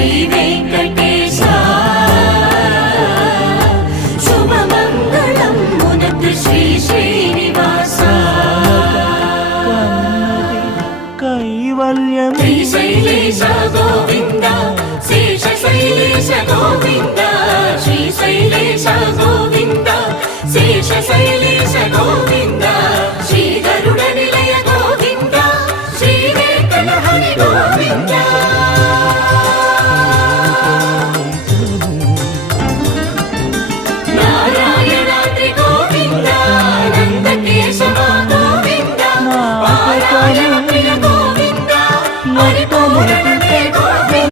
శ్రీ వెంకటేశ శుభమంగళం మునకు శ్రీ శ్రీనివాస కైవల్యం శ్రీశైలేశ గోవింద శేషశైలేశ గోవింద శ్రీశైలేశ గోవింద శేషశైలేశ గోవింద